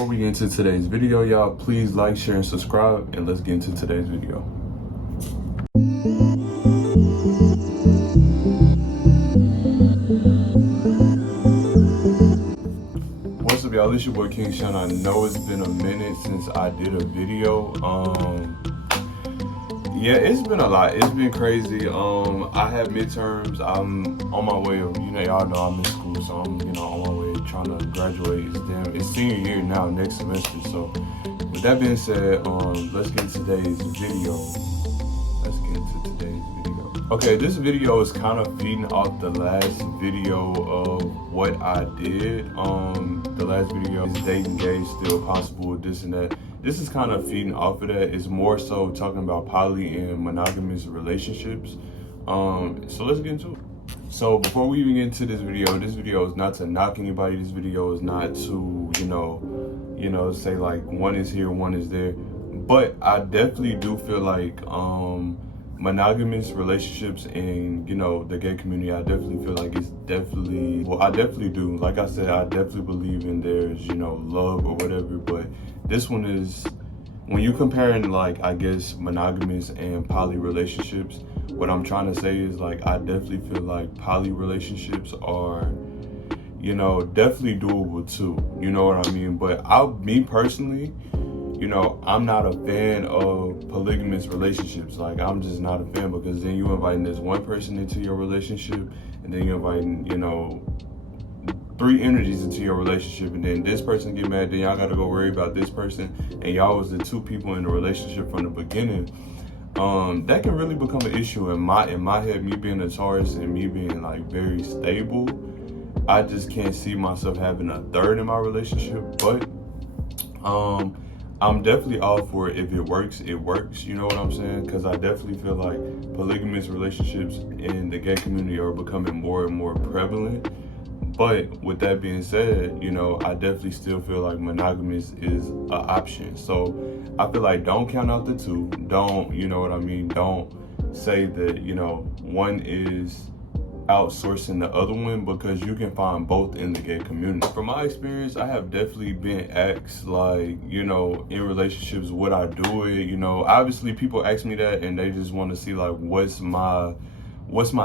Before we get into today's video, y'all, please like, share, and subscribe, and let's get into today's video. What's up, y'all? It's your boy King Sean. I know it's been a minute since I did a video. Yeah, it's been a lot. It's been crazy. I have midterms. I'm on my way. Y'all know I'm in school, so I'm, on my way trying to graduate. It's senior year now, next semester. So, with that being said, let's get into today's video. Okay, this video is kind of feeding off the last video of what I did. The last video is dating gay, still possible, this and that. This is kind of feeding off of that. It's more so talking about poly and monogamous relationships. So let's get into it. So before we even get into this video is not to knock anybody. This video is not to, say like one is here, one is there. But I definitely do feel like monogamous relationships in, the gay community, I definitely feel like I definitely do. Like I said, I definitely believe in there's, love or whatever, but this one is, when you comparing like, I guess, monogamous and poly relationships, what I'm trying to say is like, I definitely feel like poly relationships are, definitely doable too. You know what I mean? But me personally, I'm not a fan of polygamous relationships. Like, I'm just not a fan, because then you're inviting this one person into your relationship, and then you're inviting, 3 energies into your relationship, and then this person get mad, then y'all gotta go worry about this person, and y'all was the 2 people in the relationship from the beginning. That can really become an issue in my head. Me being a Taurus and me being like very stable, I just can't see myself having a 3rd in my relationship. But I'm definitely all for it. If it works, it works. You know what I'm saying? Because I definitely feel like polygamous relationships in the gay community are becoming more and more prevalent. But with that being said, I definitely still feel like monogamous is an option. So I feel like don't count out the 2. Don't, don't say that, one is outsourcing the other one, because you can find both in the gay community. From my experience, I have definitely been asked, like, in relationships, would I do it? Obviously people ask me that and they just want to see like what's my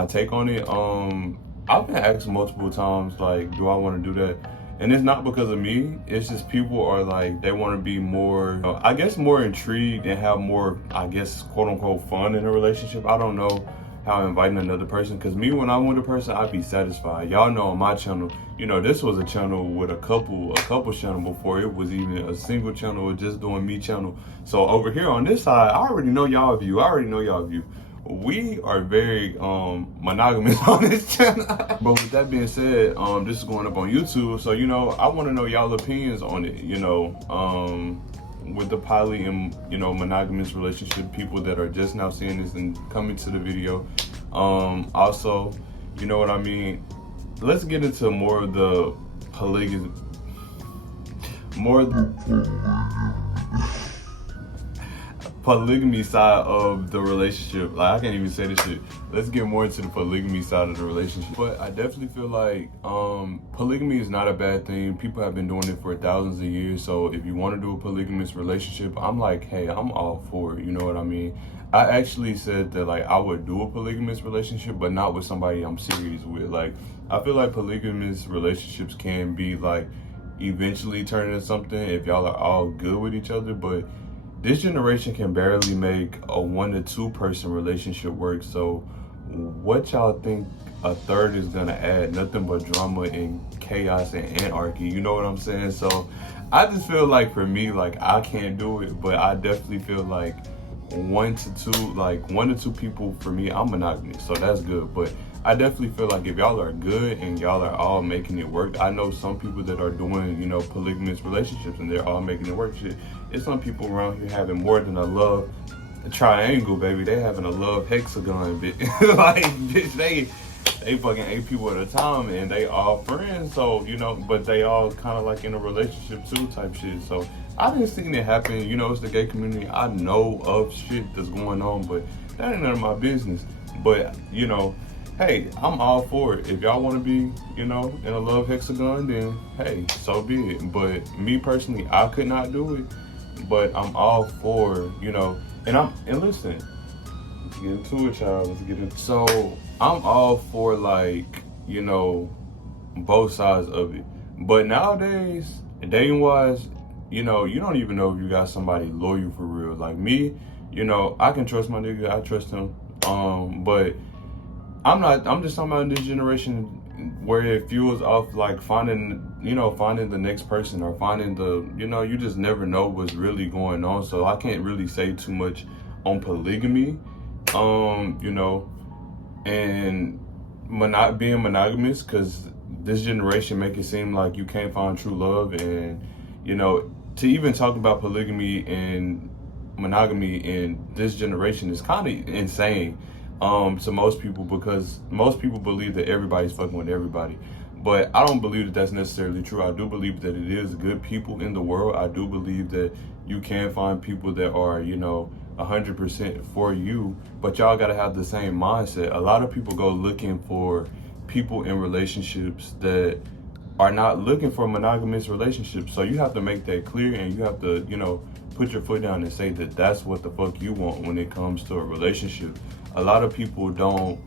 take on it. I've been asked multiple times, like, do I want to do that? And it's not because of me. It's just people are like, they want to be more, I guess, more intrigued and have more, I guess, quote unquote, fun in a relationship. I don't know how inviting another person, because me, when I'm with a person, I'd be satisfied. Y'all know on my channel, this was a channel with a couple channel before it was even a single channel or just doing me channel. So over here on this side, I already know y'all view. We are very monogamous on this channel. But with that being said, this is going up on YouTube, so I want to know y'all opinions on it, with the poly and monogamous relationship, people that are just now seeing this and coming to the video. Also, you know what I mean, let's get into more of the polygamy side of the relationship. Like, I can't even say this shit. Let's get more into the polygamy side of the relationship. But I definitely feel like polygamy is not a bad thing. People have been doing it for thousands of years. So if you want to do a polygamous relationship, I'm like, hey, I'm all for it. You know what I mean? I actually said that like I would do a polygamous relationship, but not with somebody I'm serious with. Like, I feel like polygamous relationships can be like eventually turn into something if y'all are all good with each other, but this generation can barely make a 1 to 2 person relationship work. So what y'all think a 3rd is gonna add? Nothing but drama and chaos and anarchy. You know what I'm saying? So I just feel like for me, like, I can't do it, but I definitely feel like 1 to 2 people, for me, I'm monogamous, so that's good. But I definitely feel like if y'all are good and y'all are all making it work, I know some people that are doing, polygamous relationships and they're all making it work. Shit, it's some people around here having more than a love triangle, baby. They having a love hexagon, bitch. Like, bitch, they fucking 8 people at a time and they all friends. So, but they all kind of like in a relationship too type shit. So I've been seeing it happen. It's the gay community. I know of shit that's going on, but that ain't none of my business. But, hey, I'm all for it. If y'all want to be, you know, in a love hexagon, then hey, so be it. But me personally, I could not do it. But I'm all for, you know, and listen, let's get into it, y'all. Let's get into. So I'm all for, like, you know, both sides of it. But nowadays, dating wise, you know, you don't even know if you got somebody loyal for real. Like me, you know, I can trust my nigga, I trust him. But I'm just talking about this generation where it fuels off like finding the next person, or finding you just never know what's really going on. So I can't really say too much on polygamy, you know, and being monogamous, because this generation make it seem like you can't find true love. And, you know, to even talk about polygamy and monogamy in this generation is kind of insane to most people, because most people believe that everybody's fucking with everybody. But I don't believe that that's necessarily true. I do believe that it is good people in the world. I do believe that you can find people that are, you know, 100% for you, but y'all gotta have the same mindset. A lot of people go looking for people in relationships that are not looking for monogamous relationships. So you have to make that clear, and you have to, you know, put your foot down and say that that's what the fuck you want when it comes to a relationship. A lot of people don't,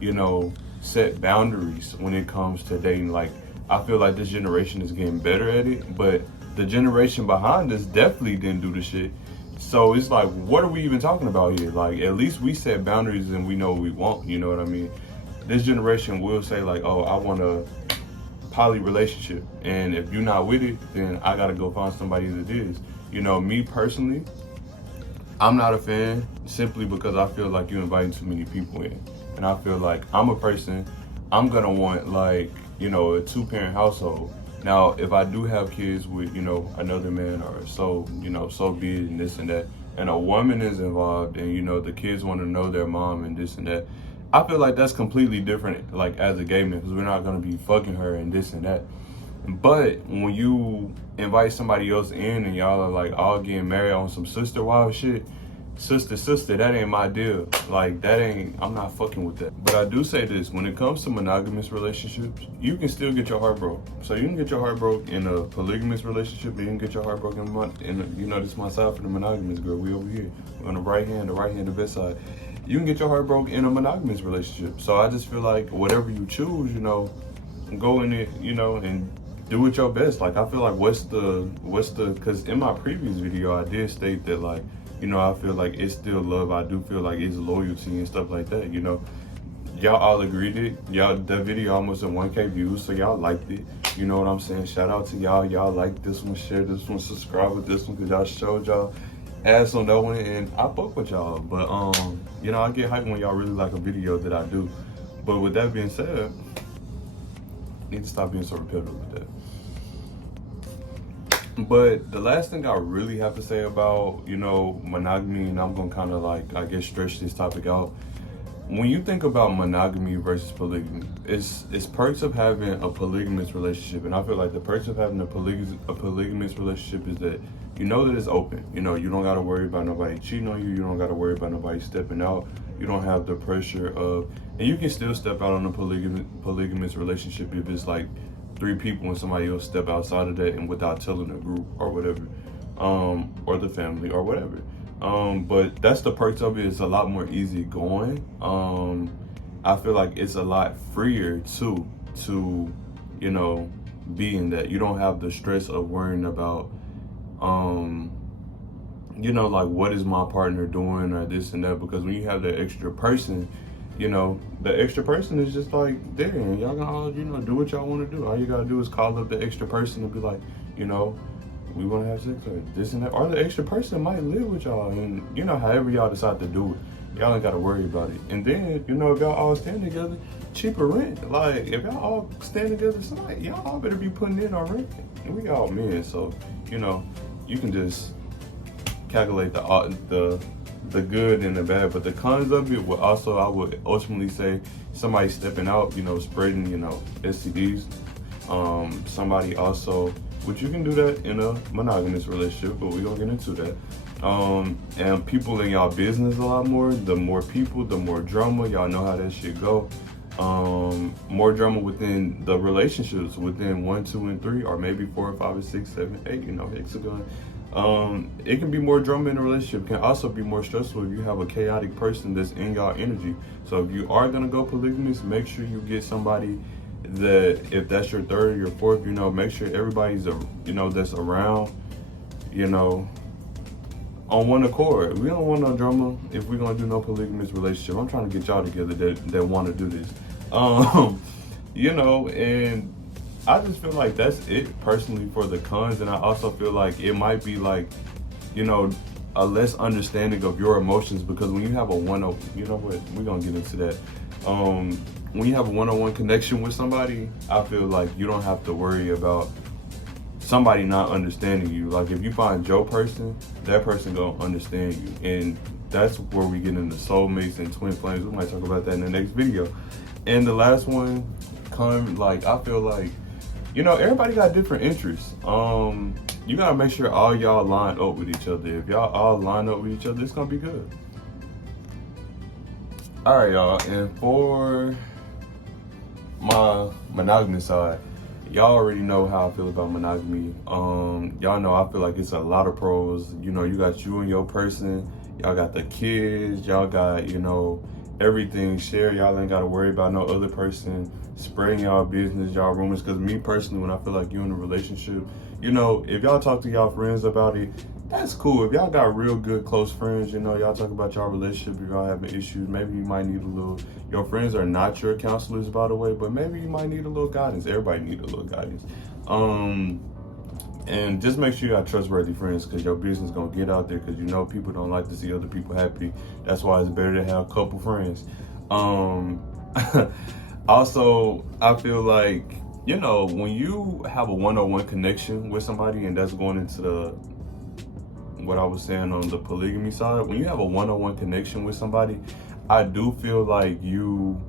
you know, set boundaries when it comes to dating. Like, I feel like this generation is getting better at it, but the generation behind us definitely didn't do the shit. So it's like, what are we even talking about here? Like, at least we set boundaries and we know what we want, you know what I mean? This generation will say like, oh, I want a poly relationship, and if you're not with it, then I gotta go find somebody that is. You know, me personally, I'm not a fan, simply because I feel like you're inviting too many people in. And I feel like I'm a person, I'm gonna want, like, you know, a 2-parent household. Now, if I do have kids with, you know, another man, or so, you know, so be it, and this and that, and a woman is involved, and, you know, the kids want to know their mom and this and that, I feel like that's completely different, like, as a gay man, because we're not going to be fucking her and this and that. But when you invite somebody else in and y'all are, like, all getting married on some sister wild shit, sister, that ain't my deal. Like, I'm not fucking with that. But I do say this, when it comes to monogamous relationships, you can still get your heart broke. So you can get your heart broke in a polygamous relationship, and you can get your heart broken you know, this is my side for the monogamous girl. We over here on the right hand, the best side. You can get your heart broke in a monogamous relationship. So I just feel like whatever you choose, you know, go in it, you know, and do it your best. Like, I feel like what's the, because in my previous video, I did state that, like, you know, I feel like it's still love. I do feel like it's loyalty and stuff like that, you know. Y'all all agreed it. That video almost at 1K views, so y'all liked it. You know what I'm saying? Shout out to y'all. Y'all liked this one, share this one, subscribe with this one, because y'all showed y'all ass on that one, and I fuck with y'all. But, you know, I get hyped when y'all really like a video that I do. But with that being said, I need to stop being so repetitive with that. But the last thing I really have to say about, you know, monogamy, and I'm gonna kind of, like, I guess, stretch this topic out. When you think about monogamy versus polygamy, it's perks of having a polygamous relationship. And I feel like the perks of having a polygamous relationship is that you know that it's open. You know, you don't gotta worry about nobody cheating on you. You don't gotta worry about nobody stepping out. You don't have the pressure of, and you can still step out on a polygamous relationship if it's like 3 people and somebody else step outside of that, and without telling the group or whatever, or the family or whatever. But that's the perks of it. It's a lot more easy going. I feel like it's a lot freer too, to, you know, be in that. You don't have the stress of worrying about, you know, like, what is my partner doing or this and that, because when you have that extra person, you know, the extra person is just like there, and y'all gonna all, you know, do what y'all want to do. All you gotta do is call up the extra person and be like, you know, we want to have sex or this and that. Or the extra person might live with y'all, and, you know, however y'all decide to do it, y'all ain't gotta worry about it. And then, you know, if y'all all stand together, cheaper rent. Like, if y'all all stand together tonight, y'all all better be putting in on rent. And we all men, so, you know, you can just calculate the good and the bad. But the cons of it would also, I would ultimately say, somebody stepping out, you know, spreading, you know, STDs. Somebody also, which you can do that in a monogamous relationship, but we gonna get into that. And people in y'all business a lot more. The more people, the more drama. Y'all know how that shit go. More drama within the relationships, within 1, 2, and 3, or maybe 4, 5, 6, 7, 8. Hexagon. It can be more drama in a relationship. It can also be more stressful if you have a chaotic person that's in y'all energy. So if you are gonna go polygamous, make sure you get somebody that, if that's your third or your fourth, make sure everybody's that's around, on one accord. We don't want no drama if we're gonna do no polygamous relationship. I'm trying to get y'all together that want to do this. And I just feel like that's it personally for the cons. And I also feel like it might be like, a less understanding of your emotions, because when you have a we're gonna get into that. When you have a one-on-one connection with somebody, I feel like you don't have to worry about somebody not understanding you. Like if you find your person, that person gonna understand you. And that's where we get into soulmates and twin flames. We might talk about that in the next video. And the last one, I feel like, everybody got different interests. You gotta make sure all y'all line up with each other. If y'all all line up with each other, it's gonna be good. All right, y'all. And for my monogamous side, y'all already know how I feel about monogamy. Y'all know I feel like it's a lot of pros. You got you and your person. Y'all got the kids. Y'all got, everything shared. Y'all ain't got to worry about no other person spreading y'all business, y'all rumors. Because me personally, when I feel like you're in a relationship, if y'all talk to y'all friends about it, that's cool. If y'all got real good close friends, y'all talk about y'all relationship, if y'all having issues, maybe you might need a little, your friends are not your counselors, by the way, but maybe you might need a little guidance. Everybody need a little guidance. And just make sure you got trustworthy friends, because your business gonna get out there, because people don't like to see other people happy. That's why it's better to have a couple friends. Also, I feel like, when you have a one-on-one connection with somebody, and that's going into what I was saying on the polygamy side, when you have a one-on-one connection with somebody, I do feel like you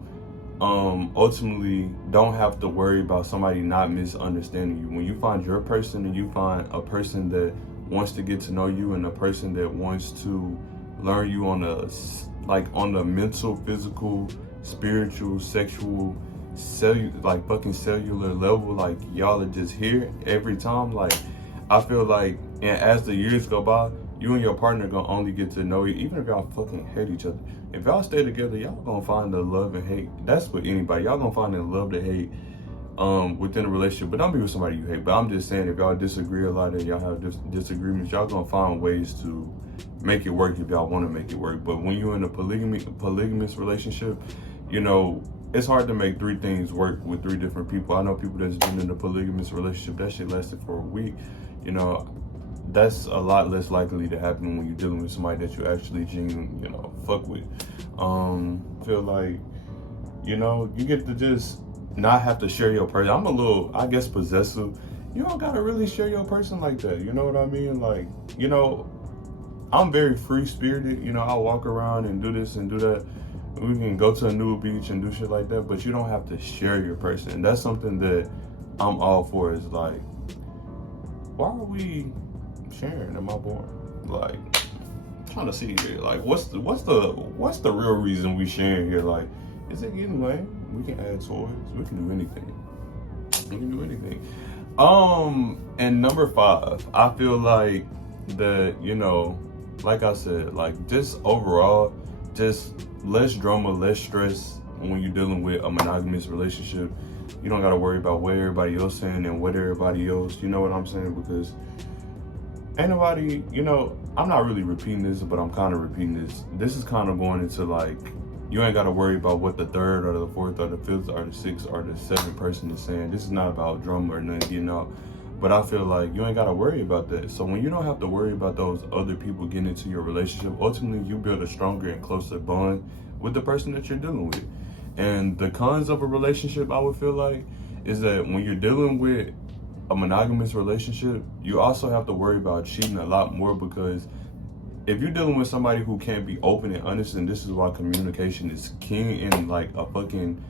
ultimately don't have to worry about somebody not misunderstanding you. When you find your person and you find a person that wants to get to know you, and a person that wants to learn you on the mental, physical, spiritual, sexual, cellular level, like y'all are just here every time. Like I feel like, and as the years go by, you and your partner gonna only get to know you, even if y'all fucking hate each other. If y'all stay together, y'all gonna find the love and hate. That's with anybody. Y'all gonna find the love to hate within a relationship. But don't be with somebody you hate. But I'm just saying, if y'all disagree a lot and y'all have disagreements, y'all gonna find ways to make it work if y'all want to make it work. But when you're in a polygamous relationship, it's hard to make 3 things work with 3 different people. I know people that's been in a polygamous relationship, that shit lasted for a week. That's a lot less likely to happen when you're dealing with somebody that you actually genuinely, fuck with. Feel like, you get to just not have to share your person. I'm a little, I guess, possessive. You don't gotta really share your person like that. You know what I mean? Like, I'm very free-spirited. I'll walk around and do this and do that. We can go to a new beach and do shit like that, but you don't have to share your person. And that's something that I'm all for, is like, why are we sharing? Am I born? Like, I'm trying to see here. Like, what's the real reason we sharing here? Like, is it getting lame? We can add toys. We can do anything. And number 5, I feel like that, like I said, like, just overall, just less drama, less stress when you're dealing with a monogamous relationship. You don't got to worry about what everybody else saying and what everybody else, you know what I'm saying? Because ain't nobody, I'm not really repeating this, but I'm kind of repeating this. This is kind of going into like, you ain't got to worry about what the 3rd or the 4th or the 5th or the 6th or the 7th person is saying. This is not about drama or nothing, But I feel like you ain't got to worry about that. So when you don't have to worry about those other people getting into your relationship, ultimately you build a stronger and closer bond with the person that you're dealing with. And the cons of a relationship, I would feel like, is that when you're dealing with a monogamous relationship, you also have to worry about cheating a lot more, because if you're dealing with somebody who can't be open and honest, and this is why communication is king in like a fucking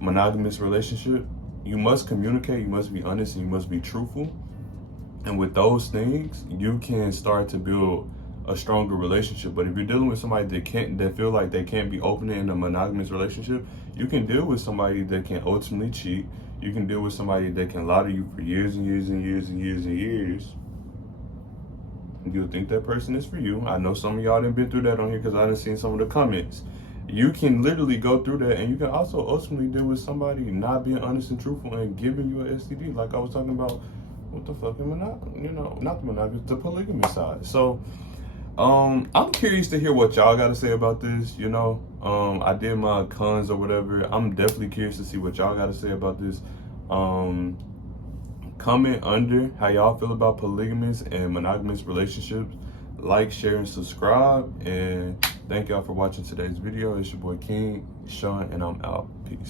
monogamous relationship, you must communicate, you must be honest, and you must be truthful. And with those things, you can start to build a stronger relationship. But if you're dealing with somebody that feel like they can't be open in a monogamous relationship, you can deal with somebody that can ultimately cheat. You can deal with somebody that can lie to you for years and years and years and years and years. You'll think that person is for you. I know some of y'all done been through that on here because I done seen some of the comments. You can literally go through that, and you can also ultimately deal with somebody not being honest and truthful and giving you an STD, like I was talking about with the fucking not the monogamous, the polygamy side. So I'm curious to hear what y'all got to say about this. I did my cons or whatever. I'm definitely curious to see what y'all got to say about this. Comment under how y'all feel about polygamous and monogamous relationships. Like, share, and subscribe. And thank y'all for watching today's video. It's your boy King Sean, and I'm out.